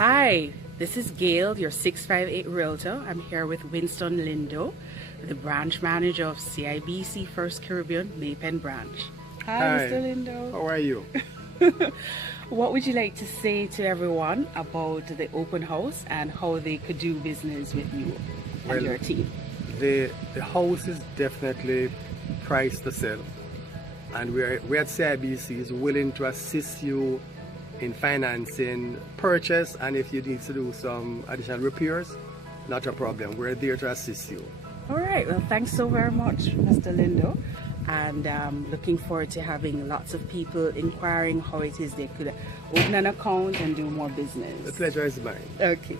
Hi, this is Gail, your 658 Realtor. I'm here with Winston Lindo, the branch manager of CIBC First Caribbean Maypen branch. Hi, Mr. Lindo. How are you? What would you like to say to everyone about the open house and how they could do business with you and your team? The house is definitely priced to sell, and we at CIBC is willing to assist you in financing purchase, and if you need to do some additional repairs, not a problem. We're there to assist you. All right, well, thanks so very much, Mr. Lindo, and looking forward to having lots of people inquiring how it is they could open an account and do more business. The pleasure is mine. Okay.